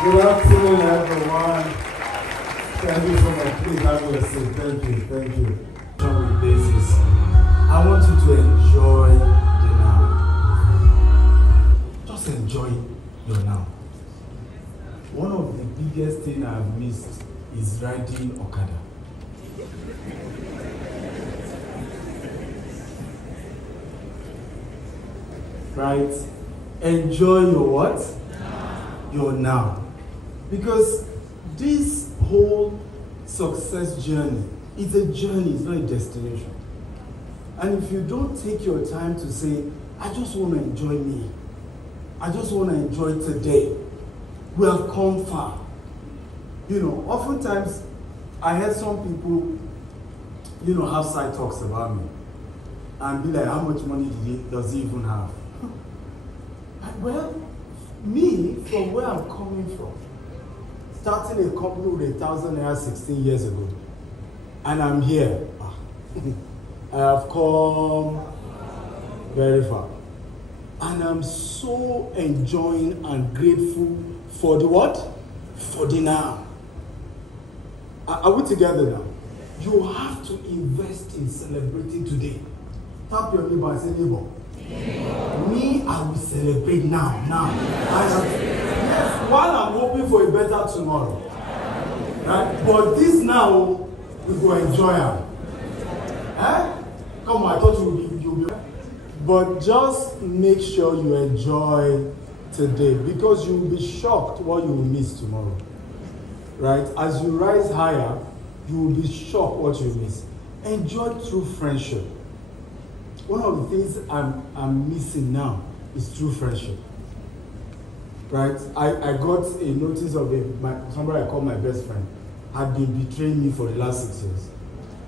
Good afternoon, everyone. Thank you so much. Please have a seat. Thank you. With this is, I want you to enjoy the now. Just enjoy your now. One of the biggest things I've missed is riding Okada. Right? Enjoy your what? Your now. Because this whole success journey is a journey, it's not a destination. And if you don't take your time to say, I just want to enjoy me, I just want to enjoy today, we have come far. You know, oftentimes I heard some people, have side talks about me and be like, how much money does he even have? Well, me, from where I'm coming from, starting a company with 1,000 naira 16 years ago, and I'm here. I have come very far. And I'm so enjoying and grateful for the what? For the now. Are we together now? You have to invest in celebrating today. Tap your neighbor and say, neighbor. Me, I will celebrate now. Yes, while I'm hoping for a better tomorrow. Right? But this now, we go enjoy it. Come on, I thought you'll be. But just make sure you enjoy today, because you will be shocked what you will miss tomorrow. Right? As you rise higher, you will be shocked what you miss. Enjoy true friendship. One of the things I'm missing now is true friendship. Right? I got a notice of somebody I call my best friend had been betraying me for the last 6 years.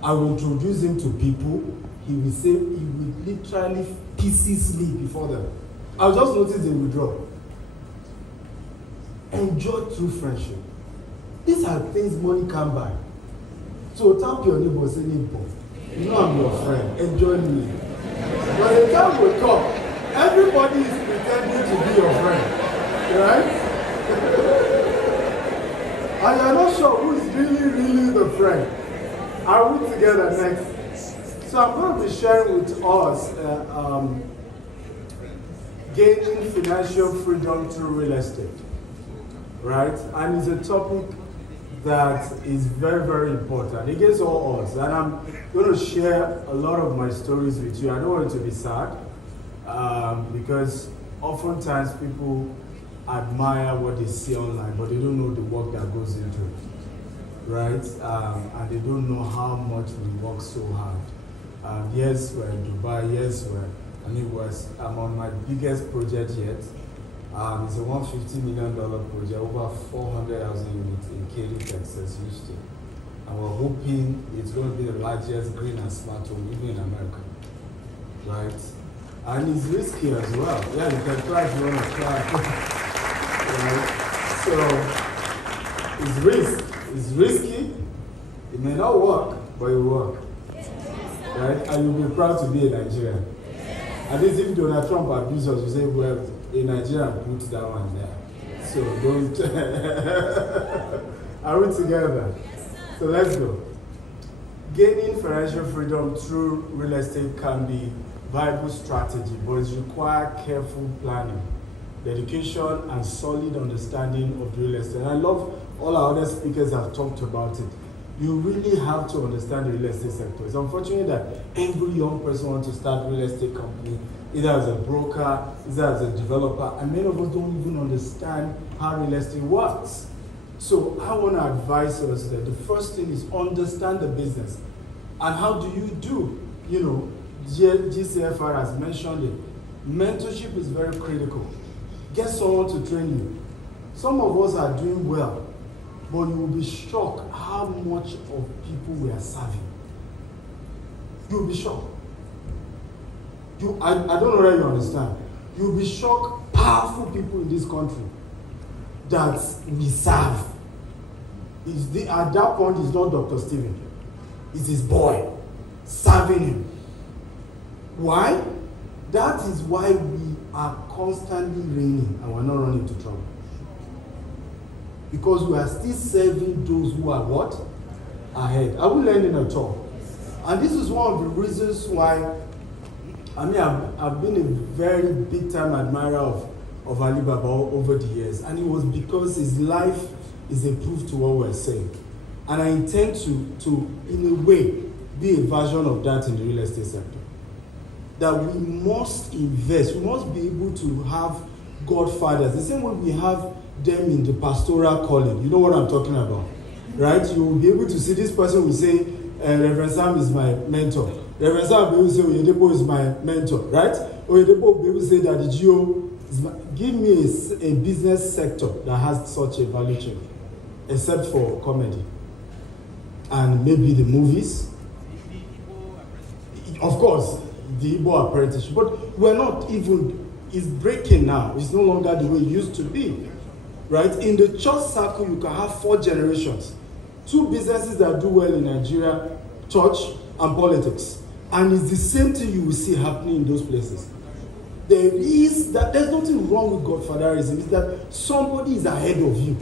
I will introduce him to people. He will say, he will literally pieces me before them. I'll just notice they withdraw. Enjoy true friendship. These are things money can't buy. So tap your neighbor, say, neighbor, you know I'm your friend. Enjoy me. By the time we talk, everybody is pretending to be your friend. Right? And you're not sure who is really the friend. Are we together next? So I'm going to be sharing with us gaining financial freedom through real estate. Right? And it's a topic that is very, very important. It gets all us. And I'm going to share a lot of my stories with you. I don't want it to be sad, because oftentimes people admire what they see online, but they don't know the work that goes into it. Right? And they don't know how much we work so hard. Yes, we're in Dubai. Yes, I'm on my biggest project yet. It's a $150 million project, over 400,000 units in Katy, Texas, Houston. And we're hoping it's going to be the largest green and smart home even in America. Right? And it's risky as well. Yeah, you can try if you want to try. Right? So, it's risky. It may not work, but it will work. Right? And you'll be proud to be a Nigerian. At least if Donald Trump abuses us, you say, well, a Nigerian put that one there. So don't. Are we together? So let's go. Gaining financial freedom through real estate can be a viable strategy, but it requires careful planning, dedication, and solid understanding of real estate. And I love all our other speakers have talked about it. You really have to understand the real estate sector. It's unfortunate that every young person wants to start a real estate company, either as a broker, either as a developer, and many of us don't even understand how real estate works. So I want to advise us that the first thing is understand the business. And how do you do? GCFR has mentioned it. Mentorship is very critical. Get someone to train you. Some of us are doing well, but you will be shocked how much of people we are serving. You'll be shocked. I don't know whether you understand. You'll be shocked, powerful people in this country that we serve. At that point, it's not Dr. Stephen. It's his boy serving him. Why? That is why we are constantly reigning and we're not running into trouble. because we are still serving those who are what? Ahead. Are we learning at all? And this is one of the reasons why, I've been a very big time admirer of Alibaba over the years, and it was because his life is a proof to what we're saying. And I intend to in a way, be a version of that in the real estate sector. That we must invest, we must be able to have godfathers, the same way we have them in the pastoral calling. You know what I'm talking about, right? You will be able to see this person will say, Reverend Sam is my mentor. Reverend Sam will be able to say, Oyedepo is my mentor, right? Oyedepo will be able to say that the GO is my... Give me a business sector that has such a value chain, except for comedy. And maybe the movies. Of course, the Igbo apprenticeship. But we're not even... It's breaking now. It's no longer the way it used to be. Right? In the church circle, you can have 4 generations. 2 businesses that do well in Nigeria, church and politics. And it's the same thing you will see happening in those places. There's nothing wrong with godfatherism. It's that somebody is ahead of you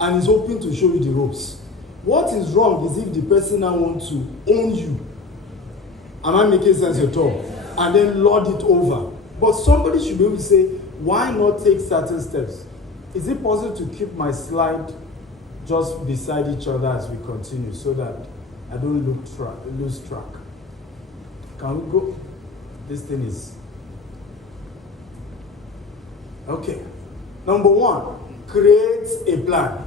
and is hoping to show you the ropes. What is wrong is if the person now wants to own you. Am I making sense at all? And then lord it over. But somebody should be able to say, why not take certain steps? Is it possible to keep my slide just beside each other as we continue so that I don't lose track? Can we go? This thing is... Okay. Number 1, create a plan.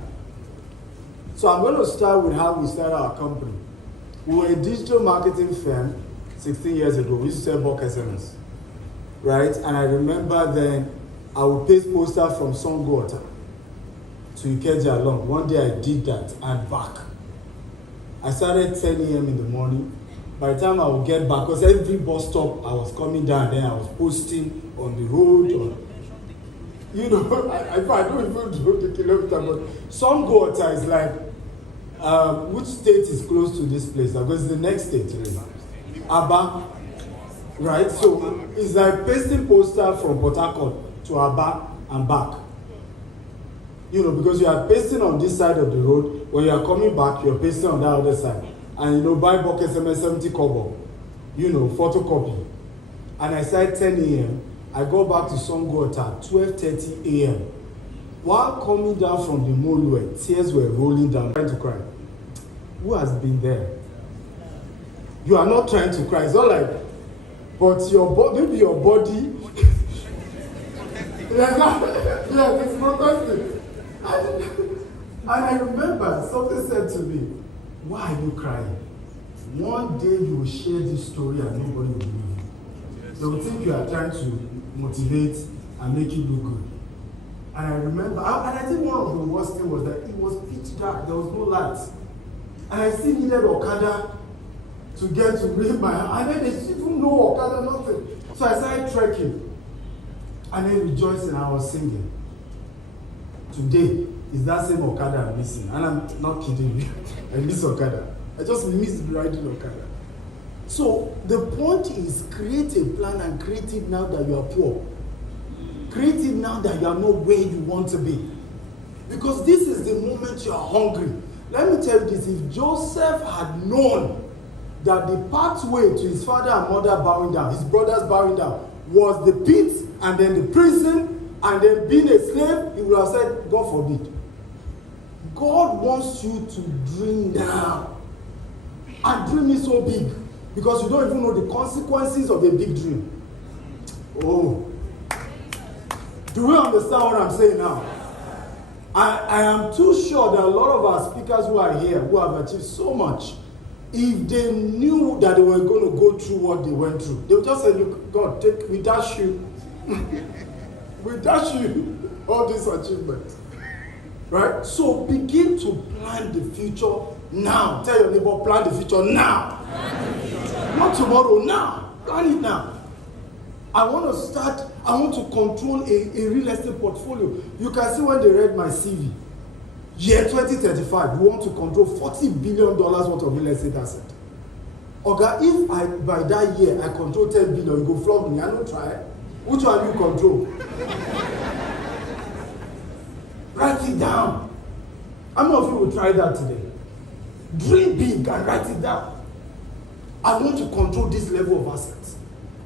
So I'm going to start with how we started our company. We were a digital marketing firm 16 years ago. We used to sell bulk SMS. Right? And I remember then I would paste poster from Songwater to Ikeja along. One day I did that and back. I started 10 a.m. in the morning. By the time I would get back, because every bus stop I was coming down, then I was posting on the road. Or, you know, I don't even do the kilometer, but Songwater is like, which state is close to this place? Because it's the next state, really. Aba. Right? So it's like pasting poster from Port Harcourt to Aba and back. You know, because you are pasting on this side of the road, when you are coming back, you're pasting on that other side. And you know, buy bulk SMS 70 kobo, you know, photocopy. And I started 10 a.m. I go back to Songwater at 12:30 a.m. While coming down from the Molue, tears were rolling down, trying to cry. Who has been there? You are not trying to cry. It's not like, but maybe your body. Yeah, it's protesting. And I remember something said to me, why are you crying? One day you will share this story and nobody will believe you. They will think you are trying to motivate and make you look good. And I remember, and I think one of the worst things was that it was pitch dark, there was no light. And I still needed Okada to get to read my hand. And then they didn't know Okada, nothing. So I started trekking. And then rejoicing, I was singing. Today is that same Okada I'm missing. And I'm not kidding you. I miss Okada. I just miss riding Okada. So the point is, create a plan and create it now that you are poor. Create it now that you are not where you want to be. Because this is the moment you are hungry. Let me tell you this, if Joseph had known that the pathway to his father and mother bowing down, his brothers bowing down, was the pit and then the prison and then being a slave, he would have said, God forbid. God wants you to dream now. And dream is so big because you don't even know the consequences of a big dream. Oh. Do we understand what I'm saying now? I am too sure that a lot of our speakers who are here, who have achieved so much, if they knew that they were going to go through what they went through, they would just say, look, God, we dash you. We dash you all these achievements. Right? So begin to plan the future now. Tell your neighbor, plan the future now. Not tomorrow, now. Plan it now. I want to control a real estate portfolio. You can see when they read my CV. Year 2035, we want to control $40 billion worth of real estate asset. Okay, if by that year I control 10 billion, you go flog me, I don't try. Which one you control? Write it down. How many of you will try that today? Dream big and write it down. I want to control this level of assets.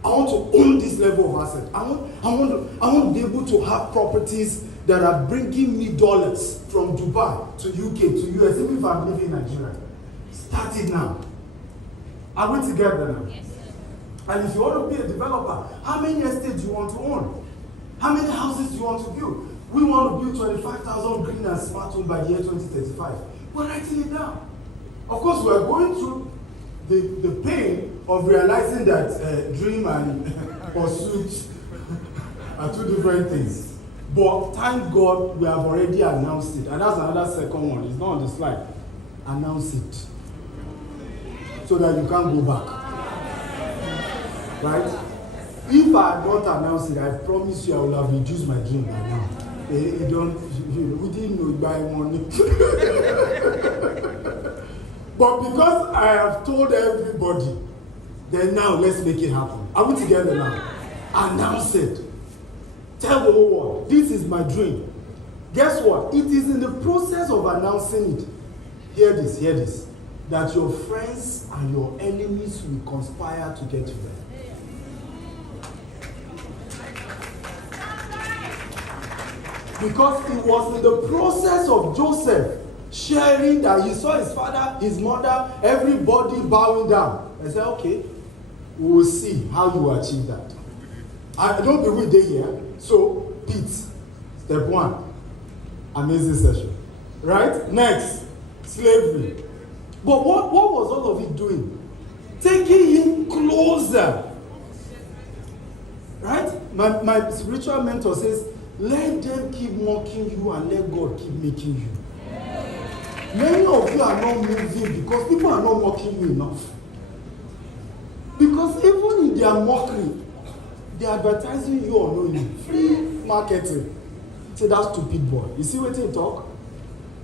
I want to own this level of assets. I want to be able to have properties that are bringing me dollars from Dubai to UK to US, even if I'm living in Nigeria. Start it now. Are we together now? Yes, sir. And if you want to be a developer, how many estates do you want to own? How many houses do you want to build? We want to build 25,000 green and smart homes by the year 2035. We're writing it down. Of course, we are going through the pain of realizing that dream and pursuit are two different things. But thank God we have already announced it. And that's another second one. It's not on the slide. Announce it. So that you can't go back. Right? If I had not announced it, I promise you I will have reduced my dream by now. We didn't know buy money. But because I have told everybody, then now let's make it happen. Are we together now? Announce it. Tell the whole world, this is my dream. Guess what? It is in the process of announcing it. Hear this, that your friends and your enemies will conspire to get you there. Because it was in the process of Joseph sharing that he saw his father, his mother, everybody bowing down. I said, okay, we will see how you achieve that. I don't believe they here. So, Pete, step one, amazing session. Right? Next, slavery. But what was all of it doing? Taking him closer. Right? My spiritual mentor says, let them keep mocking you and let God keep making you. Many of you are not moving because people are not mocking you enough. Because even in their mockery, they are advertising you unknowingly. Free marketing. Say that stupid boy. You see what they talk?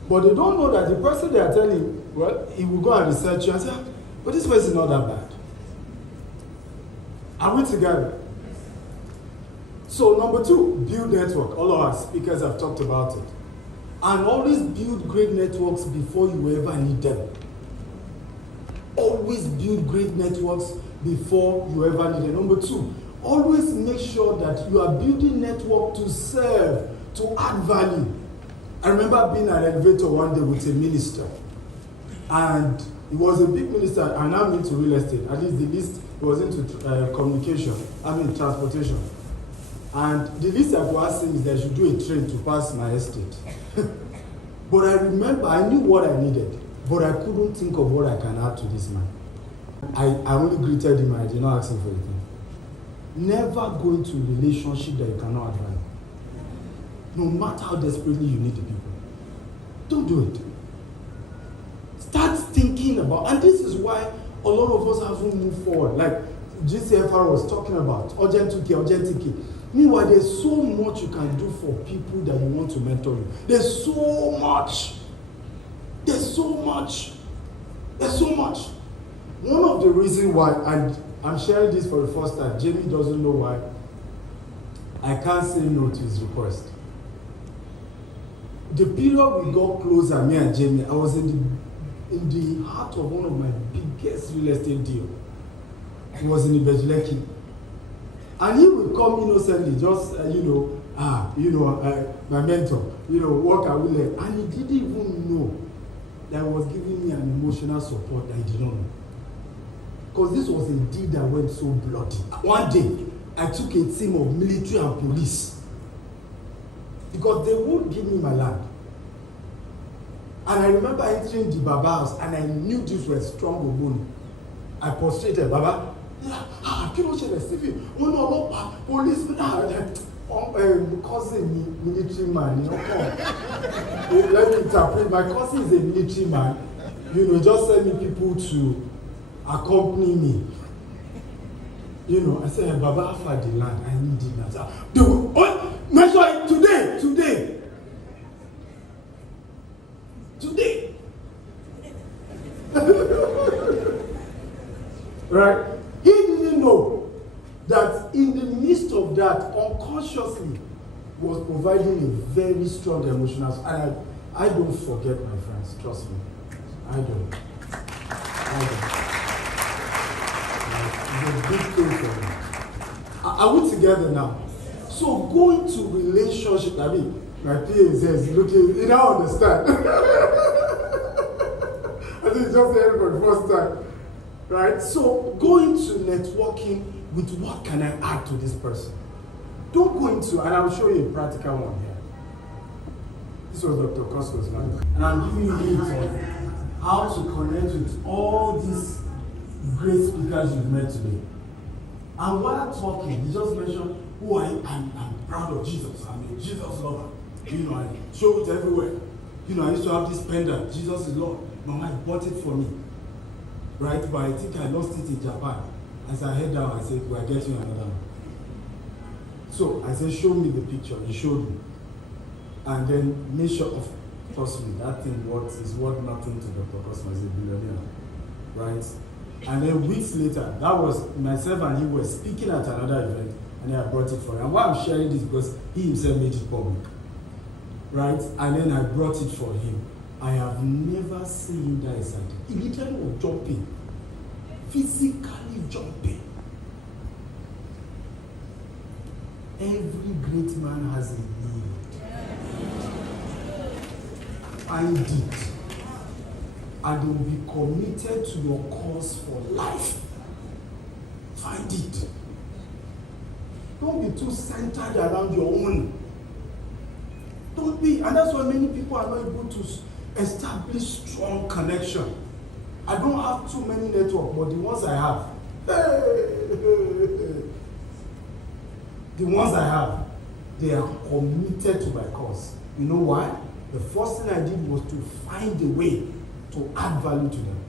But they don't know that the person they are telling, well, he will go and research you and say, but this person is not that bad. Are we together? So number two, build network. All of our speakers have talked about it. And always build great networks before you ever need them. Always build great networks before you ever need them. Number two, always make sure that you are building network to serve, to add value. I remember being at an elevator one day with a minister. And he was a big minister, and I'm into real estate. At least he was into transportation. And the least I could ask him is that I should do a train to pass my estate. But I remember, I knew what I needed, but I couldn't think of what I can add to this man. I only greeted him and I did not ask him for anything. Never go into a relationship that you cannot add value. No matter how desperately you need the people. Don't do it. Start thinking about, and this is why a lot of us haven't moved forward. Like GCFR was talking about, urgent 2K. Meanwhile, there's so much you can do for people that you want to mentor you. There's so much. One of the reasons why, and I'm sharing this for the first time, Jamie doesn't know why, I can't say no to his request. The period we got closer, me and Jamie, I was in the heart of one of my biggest real estate deals. It was in Ibejuleki. And he would come innocently, just, my mentor, what I will learn. And he didn't even know that was giving me an emotional support that I did not know. Because this was a deal that went so bloody. One day, I took a team of military and police. Because they won't give me my land. And I remember entering the Baba house, and I knew this was strong Ogoni. I prostrated, Baba. Policeman, cousin, military man, come. Let me interpret. My cousin is a military man. Just send me people to accompany me. I said, Baba, for the land, I need it. Measure it today. Right? He didn't know that in the midst of that, unconsciously, was providing a very strong emotional. And I don't forget my friends, trust me. I don't. It's a big thing for me. Are we together now? So going to relationship, I mean, my PA is looking, you now understand. I think it's just hearing for the first time. Right? So going to networking with what can I add to this person? Don't go into, and I'll show you a practical one here. This was Dr. Costco's man. And I'm giving you hints on how to connect with all these great speakers you've met today. And while talking, he just mentioned, oh, I'm proud of Jesus. I'm a Jesus lover. You know, I show it everywhere. You know, I used to have this pendant, Jesus is Lord. My wife bought it for me. Right? But I think I lost it in Japan. As I head down, I said, we're getting another one. So I said, show me the picture. He showed me. And then make sure of Cosme, that thing is worth nothing to Dr. Cosme as a billionaire. Right? And then weeks later, that was myself and he were speaking at another event, and then I brought it for him. And why I'm sharing this because he himself made it public. Right? And then I brought it for him. I have never seen him that excited. He literally was jumping. Physically jumping. Every great man has a need. Find it. And they will be committed to your cause for life. Find it. Don't be too centered around your own. Don't be. And that's why many people are not able to establish strong connection. I don't have too many networks, but the ones I have, the ones I have, they are committed to my cause. You know why? The first thing I did was to find a way to add value to them,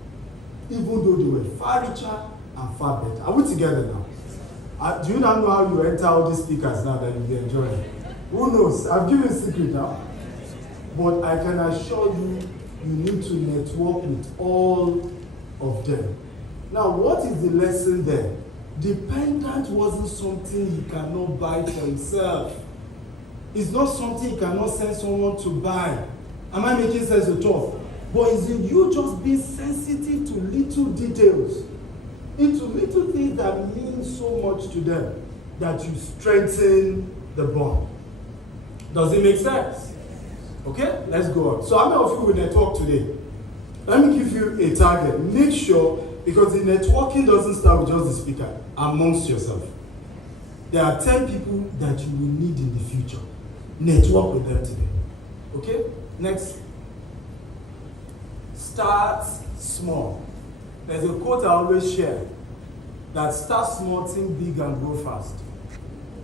even though they were far richer and far better. Are we together now? Do you now know how you enter all these speakers now that you'll be enjoying? Who knows? I've given a secret now. But I can assure you, you need to network with all of them. Now, what is the lesson there? Dependent wasn't something he cannot buy for himself. It's not something he cannot send someone to buy. Am I making sense at all? But is it you just being sensitive to little details, into little things that mean so much to them, that you strengthen the bond? Does it make sense? Okay, let's go on. So how many of you will network today? Let me give you a target. Make sure, because the networking doesn't start with just the speaker, amongst yourself. There are 10 people that you will need in the future. Network with them today. Okay, next. Start small. There's a quote I always share, that start small, think big, and grow fast.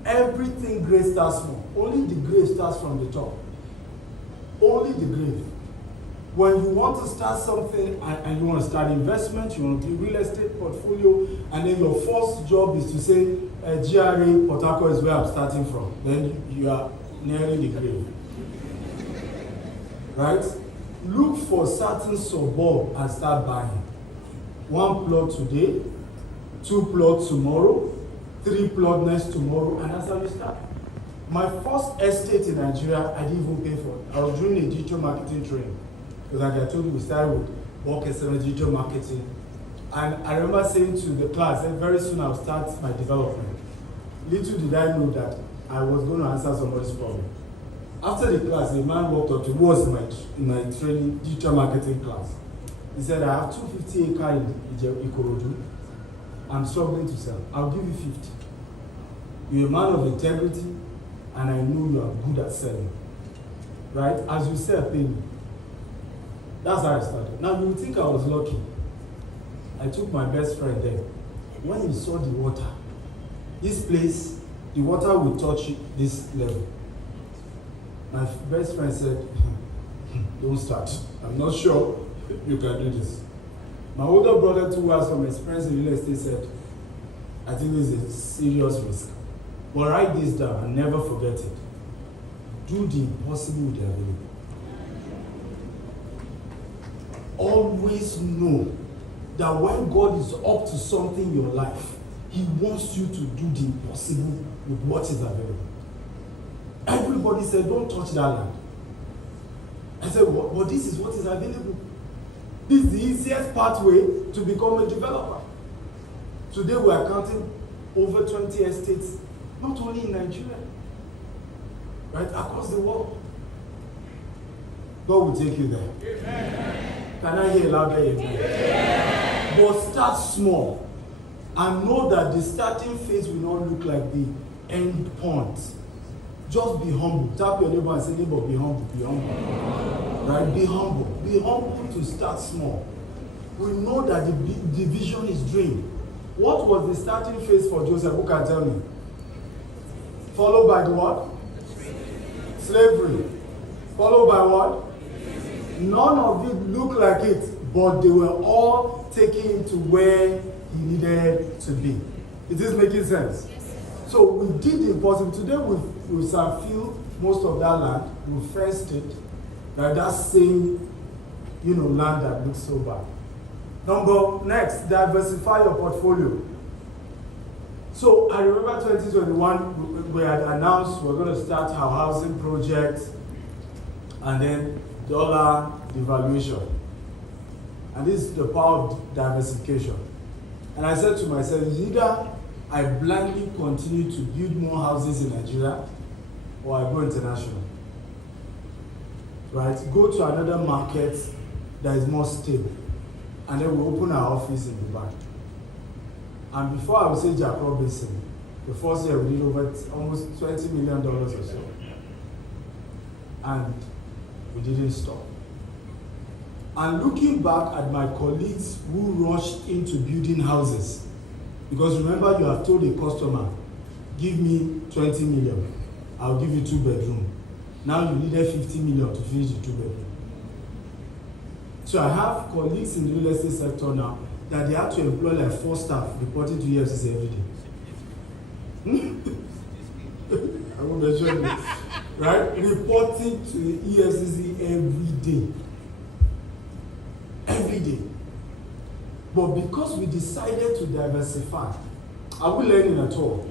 Everything great starts small. Only the great starts from the top. Only the great. When you want to start something and you want to start investment, you want to do real estate portfolio, and then your first job is to say, GRA, Port Harcourt is where I'm starting from. Then you are nearing the grave. Right? Look for certain suburb and start buying. 1 plot today, 2 plots tomorrow, 3 plots next tomorrow, and that's how you start. My first estate in Nigeria, I didn't even pay for it. I was doing a digital marketing training. Because like I told you, we started with work as digital marketing. And I remember saying to the class that very soon I'll start my development. Little did I know that I was going to answer somebody's problem. After the class, a man walked up to me, who was in my training, digital marketing class. He said, I have 250 acres in Ikorodu. I'm struggling to sell. I'll give you 50. You're a man of integrity, and I know you are good at selling. Right? As you sell, pay me. That's how I started. Now, you would think I was lucky. I took my best friend there. When he saw the water, this place, the water will touch this level. My best friend said, don't start. I'm not sure you can do this. My older brother, too, has some experience in real estate, said, I think this is a serious risk. But write this down and never forget it. Do the impossible with the available. Always know that when God is up to something in your life, He wants you to do the impossible with what is available. Everybody said, don't touch that land. I said, but this is what is available. This is the easiest pathway to become a developer. Today we are counting over 20 estates, not only in Nigeria, right, across the world. God will take you there. Amen. Can I hear louder? Amen. Amen. But start small and know that the starting phase will not look like the end point. Just be humble. Tap your neighbor and say, neighbor, be humble, be humble. Right? Be humble. Be humble to start small. We know that the vision is dream. What was the starting phase for Joseph? Who can tell me? Followed by the what? Slavery. Followed by what? None of it looked like it, but they were all taking him to where he needed to be. Is this making sense? Yes. So we did the impossible. Today we filled most of that land. We fenced it. That same, land that looks so bad. Next, diversify your portfolio. So I remember 2021, we had announced we're going to start our housing project, and then dollar devaluation. And this is the power of diversification. And I said to myself, either I blindly continue to build more houses in Nigeria, or I go international. Right? Go to another market that is more stable. And then we open our office in Dubai. And before I would say Jack Robinson, the first year we did over almost $20 million or so. And we didn't stop. And looking back at my colleagues who rushed into building houses, because remember you have told a customer, give me 20 million, I'll give you 2 bedroom. Now you needed 50 million to finish the 2 bedroom. So I have colleagues in the real estate sector now that they have to employ like 4 staff reporting to EFCC every day. I won't mention it. Right? Reporting to the EFCC every day. Every day. But because we decided to diversify, are we learning at all?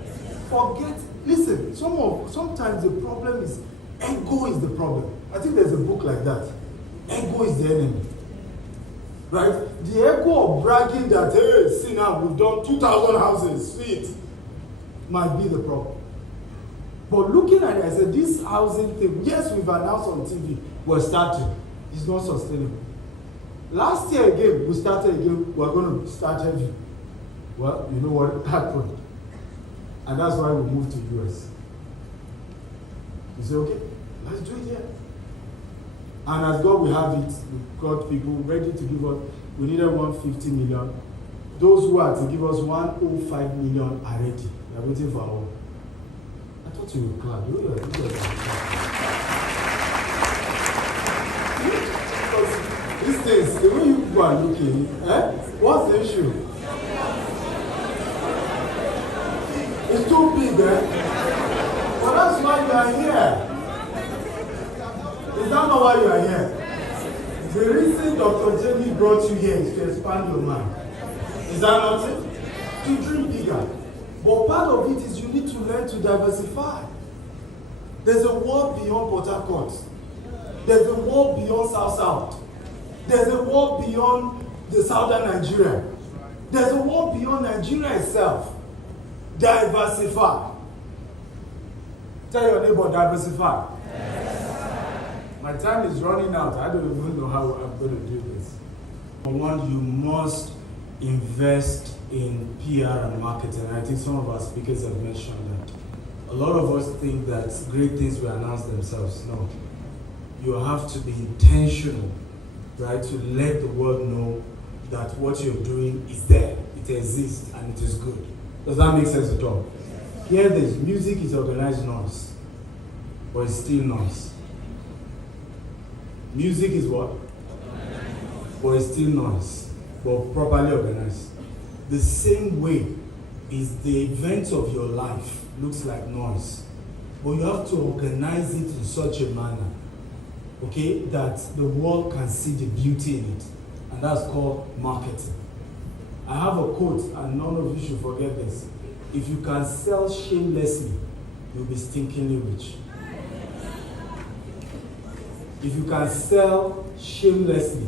Listen, sometimes the problem is, ego is the problem. I think there's a book like that. Ego is the enemy. Right? The ego of bragging that, hey, see now, we've done 2,000 houses, sweet, might be the problem. But looking at it, I said, this housing thing, yes, we've announced on TV, we're starting. It's not sustainable. Last year again, we started again, we're going to start heavy. Well, you know what happened? And that's why we moved to US. We said, okay, let's do it here. And as God will have it, we've got people ready to give us, we needed 150 million. Those who are to give us 105 million are ready. They're waiting for our own. I thought you were glad. These days, the way you people are looking, what's the issue? It's too big, Well, that's why you are here. Is that not why you are here? The reason Dr. Jamie brought you here is to expand your mind. Is that not it? To dream bigger. But part of it is you need to learn to diversify. There's a world beyond Port Harcourt. There's a world beyond South. There's a world beyond the southern Nigeria. There's a world beyond Nigeria itself. Diversify. Tell your neighbor, diversify. My time is running out. I don't even know how I'm going to do this. For one, you must invest in PR and marketing. I think some of our speakers have mentioned that. A lot of us think that great things will announce themselves. No. You have to be intentional, right, to let the world know that what you're doing is there, it exists, and it is good. Does that make sense at all? Hear this, music is organized noise, but it's still noise. Music is what? But it's still noise, but properly organized. The same way is the events of your life looks like noise, but you have to organize it in such a manner, okay, that the world can see the beauty in it, and that's called marketing. I have a quote, and none of you should forget this. If you can sell shamelessly, you'll be stinkingly rich. If you can sell shamelessly,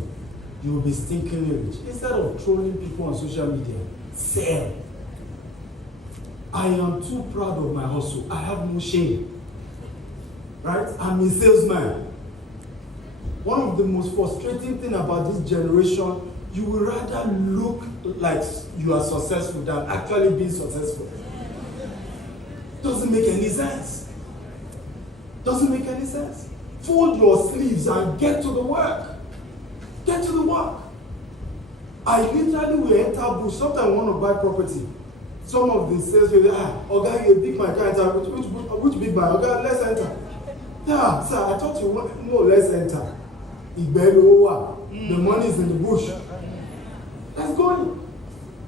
you will be stinkingly rich. Instead of trolling people on social media, sell. I am too proud of my hustle. I have no shame. Right? I'm a salesman. One of the most frustrating things about this generation, you will rather look like you are successful than actually being successful. Doesn't make any sense. Doesn't make any sense. Fold your sleeves and get to the work. Get to the work. I literally will enter bush. Sometimes I want to buy property. Some of the sales will say, okay, you big man, can't enter. Which big man? Okay, let's enter. Yeah, sir, I thought you want, no, let's enter. The money is in the bush. Let's go in.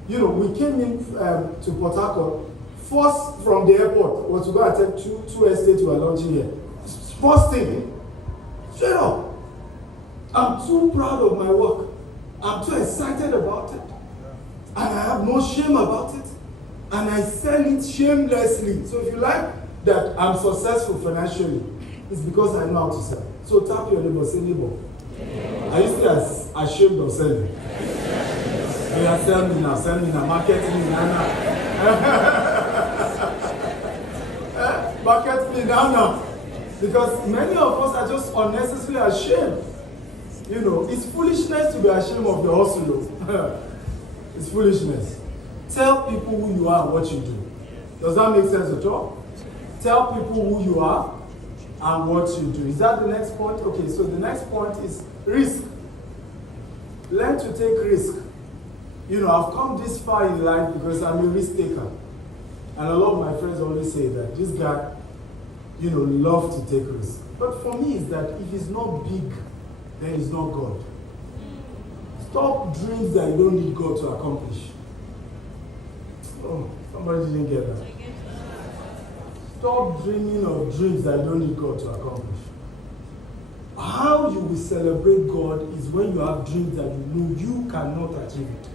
You know, we came in to Port Harcourt. First from the airport was to go attend two estates we are launching here. First thing, straight up. I'm too proud of my work. I'm too excited about it. And I have no shame about it. And I sell it shamelessly. So if you like that I'm successful financially, it's because I know how to sell. So tap your neighbor, say neighbor. Are you still ashamed of selling? Yeah, sell me now, market me now. Market me now. Because many of us are just unnecessarily ashamed. You know, it's foolishness to be ashamed of the hustle. It's foolishness. Tell people who you are and what you do. Does that make sense at all? Tell people who you are and what you do. Is that the next point? Okay, so the next point is risk. Learn to take risk. You know, I've come this far in life because I'm a risk taker. And a lot of my friends always say that this guy, you know, loves to take risks. But for me, it's that if it's not big, then it's not God. Stop dreams that you don't need God to accomplish. Oh, somebody didn't get that. Stop dreaming of dreams that you don't need God to accomplish. How you will celebrate God is when you have dreams that you know you cannot achieve it.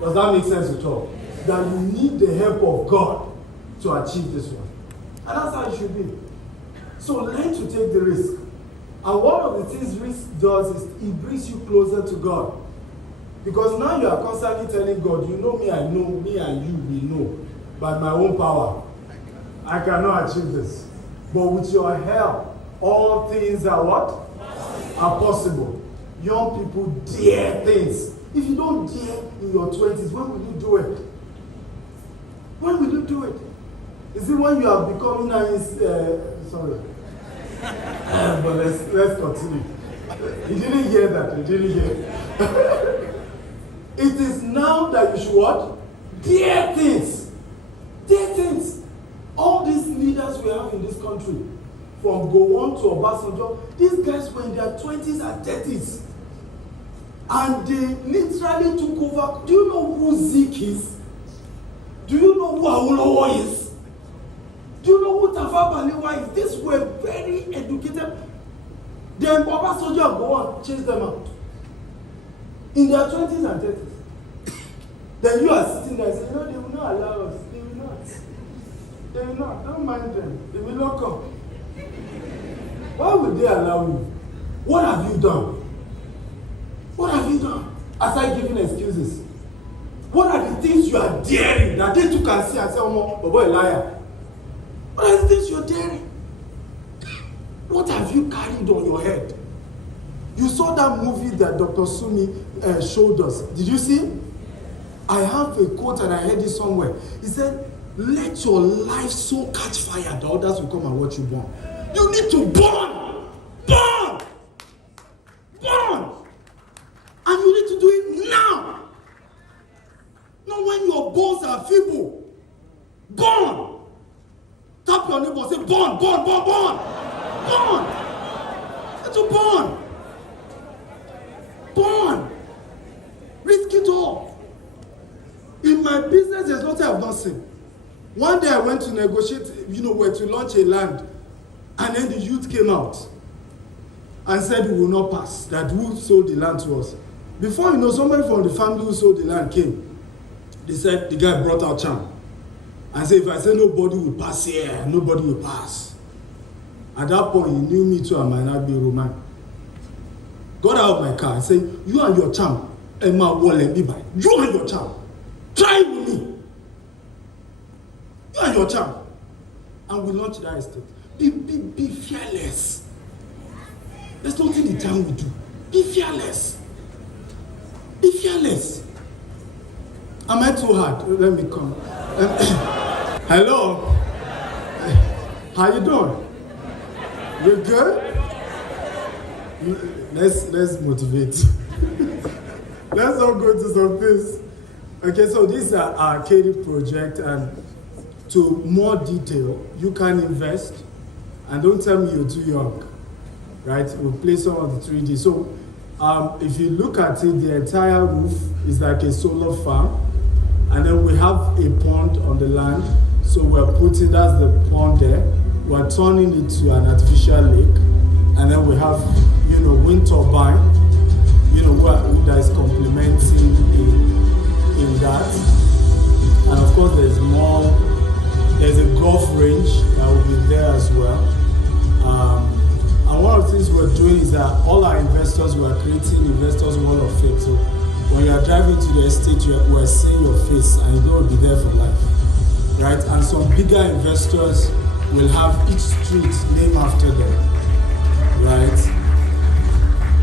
Does that make sense at all? That you need the help of God to achieve this one. And that's how it should be. So learn to take the risk. And one of the things risk does is it brings you closer to God. Because now you are constantly telling God, you know, me and you, we know. By my own power, I cannot achieve this. But with your help, all things are what? Are possible. Young people dare things. If you don't dare in your 20s, when will you do it? When will you do it? Is it when you are becoming sorry. But let's continue. You didn't hear that. You didn't hear it. It is now that you should what? Dare things. Dare things. All these leaders we have in this country, from Gowon to Obasanjo, these guys were in their 20s and 30s. And they literally took over. Do you know who Zik is? Do you know who Awolowo is? Do you know who Tafawa Balewa is? These were very educated. Then Obasanjo and Gowon chased them out. In their 20s and 30s. Then you are sitting there and saying, no, they will not allow us. They will not. They will not. Don't mind them. They will not come. Why would they allow you? What have you done? What have you done? Aside giving excuses. What are the things you are daring that they too can see and say, oh boy, liar? What are the things you're daring? What have you carried on your head? You saw that movie that Dr. Sumi showed us. Did you see? I have a quote and I heard it somewhere. He said, let your life so catch fire that others will come and watch you burn. You need to burn! Burn! Burn! And you need to do it now! Not when your bones are feeble. Burn! Tap your neighbor, say burn, burn, burn, burn! Burn! You need to burn! Burn! Risk it all. In my business, there's nothing I've not seen. One day I went to negotiate, where to launch a land, and then the youth came out and said we will not pass, that who sold the land to us. Before you know, somebody from the family who sold the land came. They said the guy brought out charm and said, if I say nobody will pass here, nobody will pass. At that point, he knew me too, I might not be Roman. got out of my car and said, you and your charm, Emma Wallen, you and your charm, try with me. You and your charm. And we launched that estate. Be fearless. There's nothing the charm will do. Be fearless. Be fearless. Am I too hard? Let me come. Hello. How you doing? You good? Let's motivate. Let's all go to some things. Okay, so this is our Katie project, and to more detail, you can invest. And don't tell me you're too young, right? We'll play some of the 3D. So if you look at it, the entire roof is like a solar farm. And then we have a pond on the land. So we're putting, that's the pond there. We're turning it to an artificial lake. And then we have, wind turbine, that is complementing in that. And of course, there's a golf range that will be there as well. And one of the things we're doing is that all our investors, we're creating investors wall of fame. So when you are driving to the estate, we're seeing your face and you're going to be there for life, right? And some bigger investors will have each street named after them, right?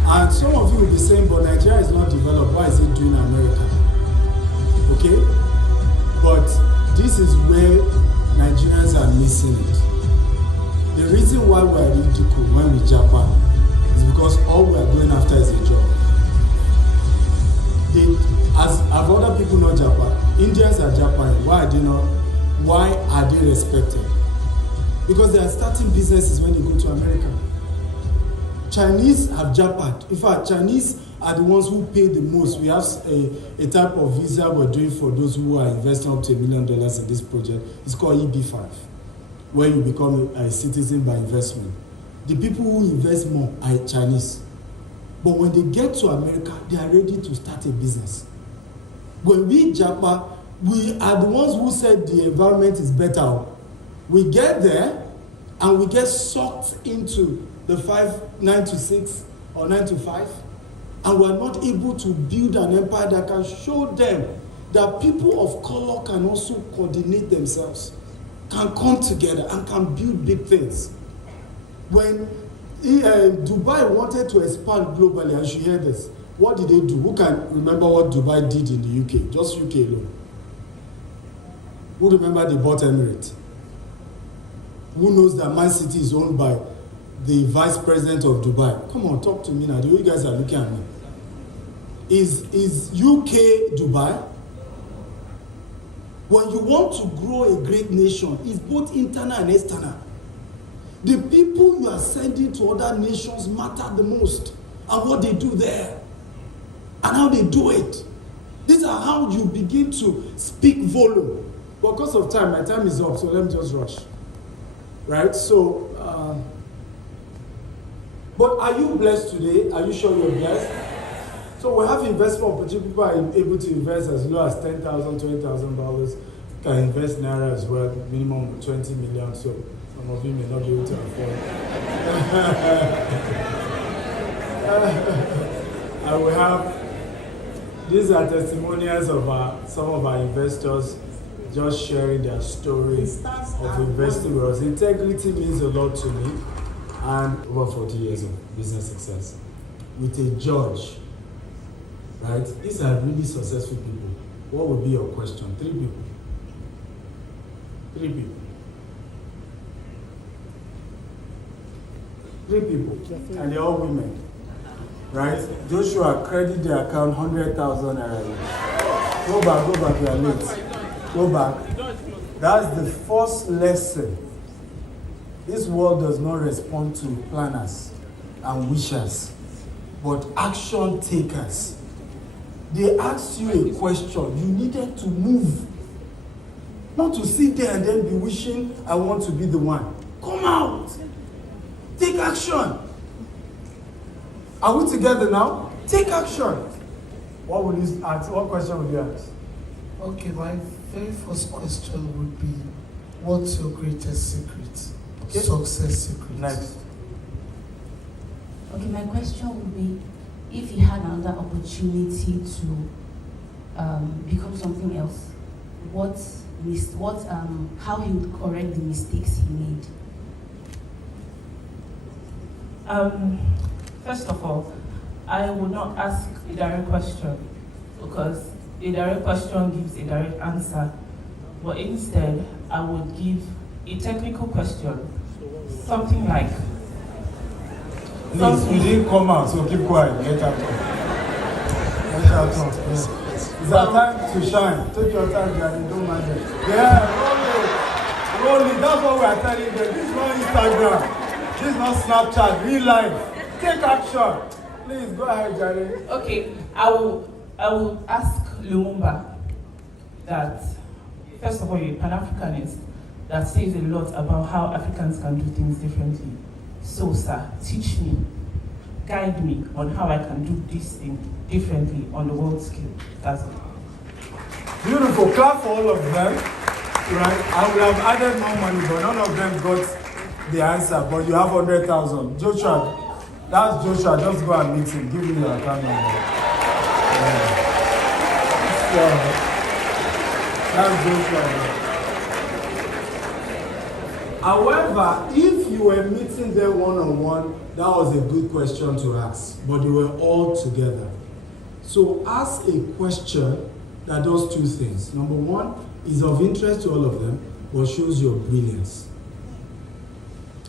And some of you will be saying, but Nigeria is not developed, why is it doing America? Okay? But this is where Nigerians are missing it. The reason why we're ridiculed when we Japan is because all we're going after is a job. As other people know Japan, Indians are Japan. Why are they respected? Because they are starting businesses when they go to America. Chinese have Japan. In fact, Chinese are the ones who pay the most. We have a type of visa we're doing for those who are investing up to $1 million in this project. It's called EB5, where you become a citizen by investment. The people who invest more are Chinese. But when they get to America, they are ready to start a business. When we Japan, we are the ones who said the environment is better. We get there and we get sucked into the 9 to 6 or 9 to 5, and we are not able to build an empire that can show them that people of color can also coordinate themselves, can come together and can build big things. When Dubai wanted to expand globally, and you hear this, what did they do? Who can remember what Dubai did in the UK? Just UK alone. Who remember they bought Emirates? Who knows that Man City is owned by the vice president of Dubai? Come on, talk to me now. The way you guys are looking at me. Is UK Dubai? When you want to grow a great nation, it's both internal and external. The people you are sending to other nations matter the most, and what they do there, and how they do it. These are how you begin to speak volume. But because of time, my time is up, so let me just rush. Right? So, but are you blessed today? Are you sure you're blessed? So we have investment opportunity. People are able to invest as low as $10,000, $20,000. Can invest naira as well, minimum 20 million. So some of you may not be able to afford. And we have, these are testimonials of some of our investors just sharing their stories of investing with us. Integrity means a lot to me, and over 40 years of business success with a judge, right? These are really successful people. What would be your question? 3 people. 3 people. 3 people, and they're all women, right? Joshua, credit their account 100,000 naira. Go back, you are late. Go back. That's the first lesson. This world does not respond to planners and wishers, but action takers. They asked you a question. You needed to move. Not to sit there and then be wishing, I want to be the one. Come out. Take action. Are we together now? Take action. What will you ask? What question will you ask? Okay, my very first question would be, what's your greatest secret? Okay. Success secret. Next. Okay, my question would be, if he had another opportunity to become something else, how he would correct the mistakes he made? First of all, I would not ask a direct question because a direct question gives a direct answer. But instead, I would give a technical question, something like. Please, you didn't come out, so keep quiet. Let her talk. Let her talk. Yeah. It's our time to shine. Take your time, Daddy. Don't mind it. Yeah, roll it. That's what we are telling them. This is not Instagram. This is not Snapchat. Real life. Take action. Please go ahead, Daddy. Okay, I will ask Lumumba that, first of all, you're a Pan-Africanist that says a lot about how Africans can do things differently. So, sir, teach me, guide me on how I can do this thing differently on the world scale. That's it. Beautiful. Clap for all of them. Right? I would have added more money, but none of them got the answer. But you have 100,000. Joshua, that's Joshua. Just go and meet him. Give him your account number. Yeah. That's Joshua. However, if you were meeting them one-on-one, that was a good question to ask, but they were all together. So ask a question that does two things. Number one, is of interest to all of them, but shows your brilliance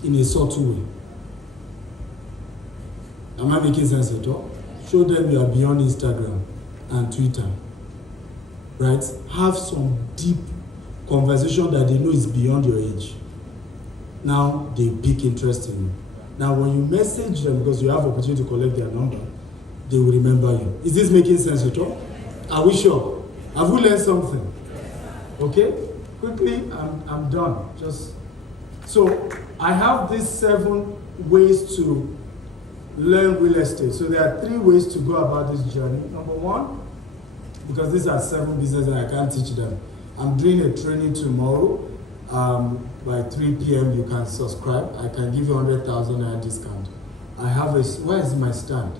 in a subtle way. Am I making sense at all? Show them you are beyond Instagram and Twitter, right? Have some deep conversation that they know is beyond your age. Now they pick interest in you. Now when you message them, because you have opportunity to collect their number, they will remember you. Is this making sense at all? Are we sure? Have we learned something? Okay? Quickly, I'm done. So I have these 7 ways to learn real estate. So there are 3 ways to go about this journey. Number 1, because these are 7 businesses and I can't teach them. I'm doing a training tomorrow. By 3 p.m. you can subscribe. I can give you 100,000 naira discount. I have where is my stand?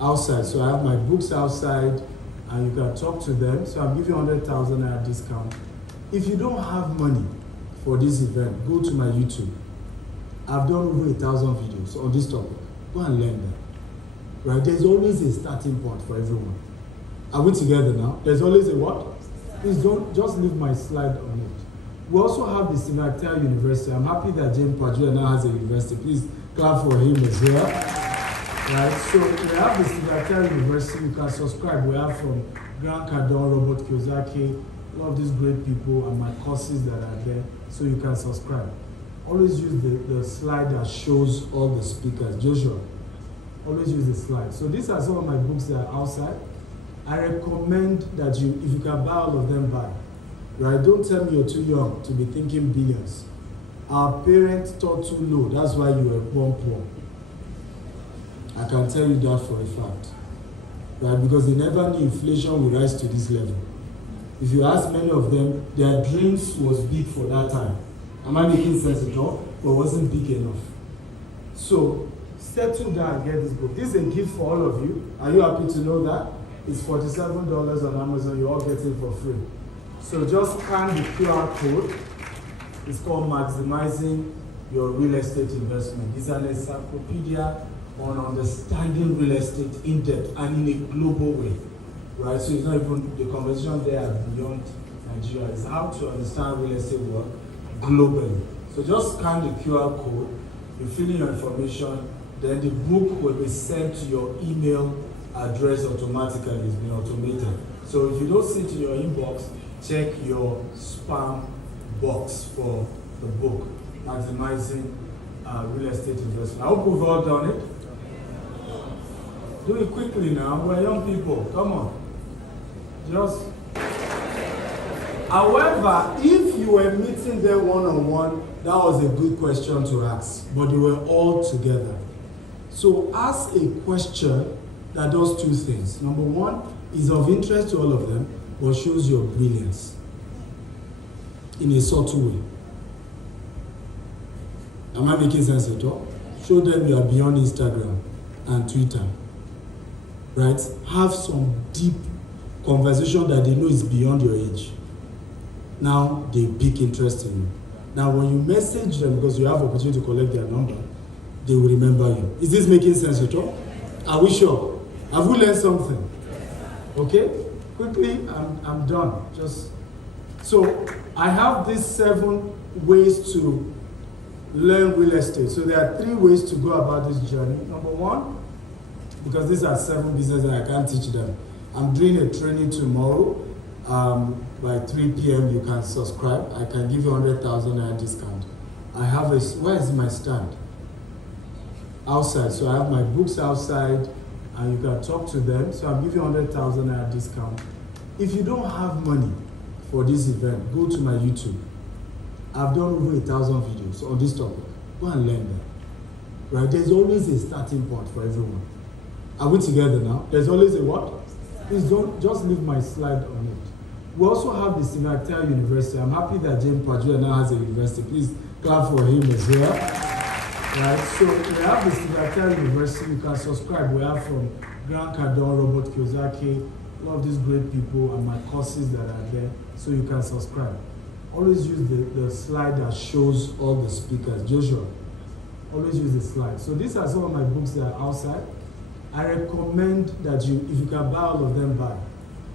Outside. So I have my books outside and you can talk to them. So I'll give you 100,000 naira discount. If you don't have money for this event, go to my YouTube. I've done over 1,000 videos on this topic. Go and learn that. Right? There's always a starting point for everyone. Are we together now? There's always a what? Please don't just leave my slide on it. We also have the Akintayo University. I'm happy that James Padua now has a university. Please clap for him as well. Right? So we have the Akintayo University. You can subscribe. We have from Grant Cardone, Robert Kiyosaki, a lot of these great people and my courses that are there. So you can subscribe. Always use the slide that shows all the speakers. Joshua, always use the slide. So these are some of my books that are outside. I recommend that if you can buy all of them, buy. Right? Don't tell me you're too young to be thinking billions. Our parents thought too low. That's why you were born poor. I can tell you that for a fact. Right? Because they never knew inflation would rise to this level. If you ask many of them, their dreams was big for that time. Am I making sense at all? But it wasn't big enough. So settle down and get this book. This is a gift for all of you. Are you happy to know that? It's $47 on Amazon. You all get it for free. So just scan the QR code. It's called Maximizing Your Real Estate Investment. It's an encyclopedia on understanding real estate in depth and in a global way. Right? So it's not even the conversation there beyond Nigeria. It's how to understand real estate work globally. So just scan the QR code, you fill in your information, then the book will be sent to your email address automatically. It's been automated. So if you don't see it in your inbox, check your spam box for the book, Maximizing Real Estate Investment. I hope we've all done it. Do it quickly now. We're young people. Come on. However, if you were meeting them one-on-one, that was a good question to ask, but they were all together. So ask a question that does 2 things. Number 1, is of interest to all of them, but shows your brilliance in a subtle way. Am I making sense at all? Show them you are beyond Instagram and Twitter, right? Have some deep conversation that they know is beyond your age. Now they pick interest in you. Now when you message them, because you have opportunity to collect their number, they will remember you. Is this making sense at all? Are we sure? Have we learned something? Okay? Quickly, I'm done. So I have these 7 ways to learn real estate. So there are 3 ways to go about this journey. Number 1, because these are 7 businesses and I can't teach them. I'm doing a training tomorrow. By 3 p.m. you can subscribe. I can give you 100,000 discount. I have where is my stand? Outside. So I have my books outside and you can talk to them. So I'm giving you 100,000 discount. If you don't have money for this event, go to my YouTube. I've done over 1,000 videos on this topic. Go and learn them. Right? There's always a starting point for everyone. Are we together now? There's always a what? Please don't just leave my slide on it. We also have the Akintayo University. I'm happy that James Padua now has a university. Please clap for him as well. Right? So we have the Akintayo University. You can subscribe. We have from Grant Cardone, Robert Kiyosaki, a lot of these great people and my courses that are there. So you can subscribe. Always use the slide that shows all the speakers. Joshua, always use the slide. So these are some of my books that are outside. I recommend that if you can buy all of them, buy.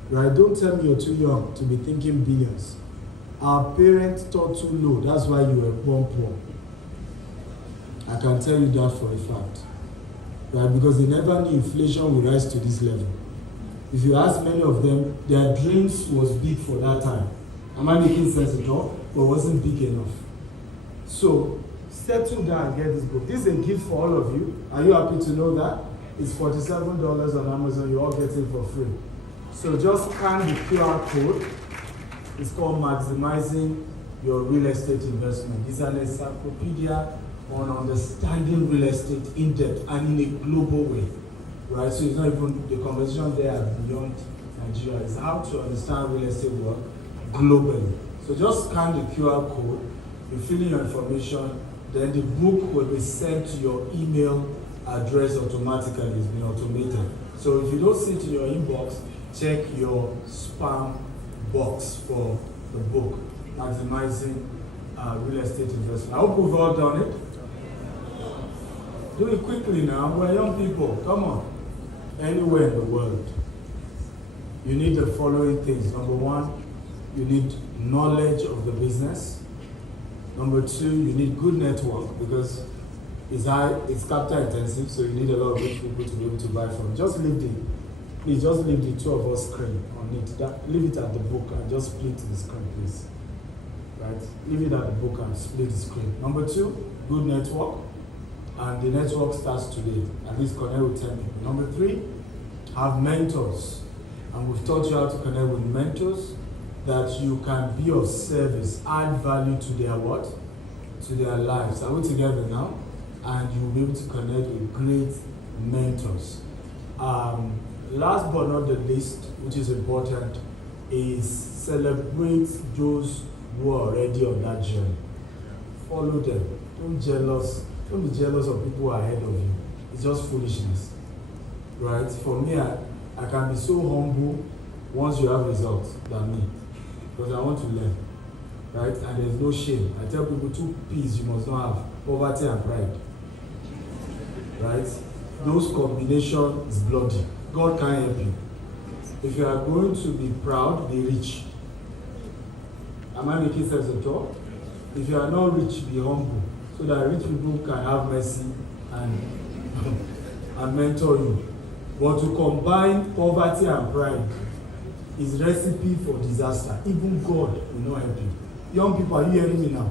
Right? Don't tell me you're too young to be thinking billions. Our parents thought too low. That's why you were born poor. I can tell you that for a fact. Right? Because they never knew inflation would rise to this level. If you ask many of them, their dreams was big for that time. Am I making sense at all? But it wasn't big enough. So, settle down and get this book. This is a gift for all of you. Are you happy to know that? It's $47 on Amazon. You all get it for free. So just scan the QR code. It's called Maximizing Your Real Estate Investment. It's an encyclopedia on understanding real estate in depth and in a global way. Right? So it's not even the conversation there beyond Nigeria. It's how to understand real estate work globally. So just scan the QR code, you fill in your information, then the book will be sent to your email address automatically. It's been automated. So if you don't see it in your inbox, check your spam box for the book, Maximizing Real Estate Investment. I hope we've all done it. Do it quickly now. We're young people. Come on. Anywhere in the world, you need the following things. Number 1, you need knowledge of the business. Number 2, you need good network because it's capital intensive, so you need a lot of rich people to be able to buy from. Please just leave the 2 of us screen on it. Leave it at the book and just split the screen, please. Right? Leave it at the book and split the screen. Number 2, good network. And the network starts today. At least connect with 10 people. Number 3, have mentors. And we've taught you how to connect with mentors that you can be of service, add value to their what? To their lives. Are we together now? And you'll be able to connect with great mentors. Last but not the least, which is important, is celebrate those who are already on that journey. Follow them. Don't be jealous of people who are ahead of you. It's just foolishness. Right? For me, I can be so humble once you have results than me. Because I want to learn. Right? And there's no shame. I tell people 2 P's you must not have: poverty and pride. Right? Those combination is bloody. God can't help you. If you are going to be proud, be rich. Am I making sense at all? If you are not rich, be humble. So that rich people can have mercy and mentor you. But to combine poverty and pride is recipe for disaster. Even God will not help you. Young people, are you hearing me now?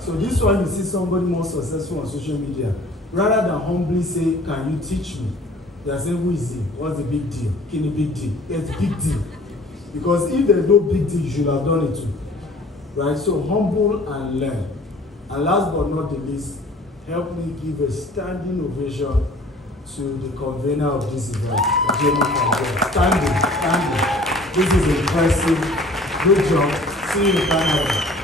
So this one, you see somebody more successful on social media. Rather than humbly say, can you teach me? They are saying, who is he? What's the big deal? Can it big deal? It's big deal. Because if there's no big deal, you should have done it too. Right? So humble and learn. And last but not the least, help me give a standing ovation to the convener of this event, Jamie. Standing. This is impressive. Good job. See you in Canada.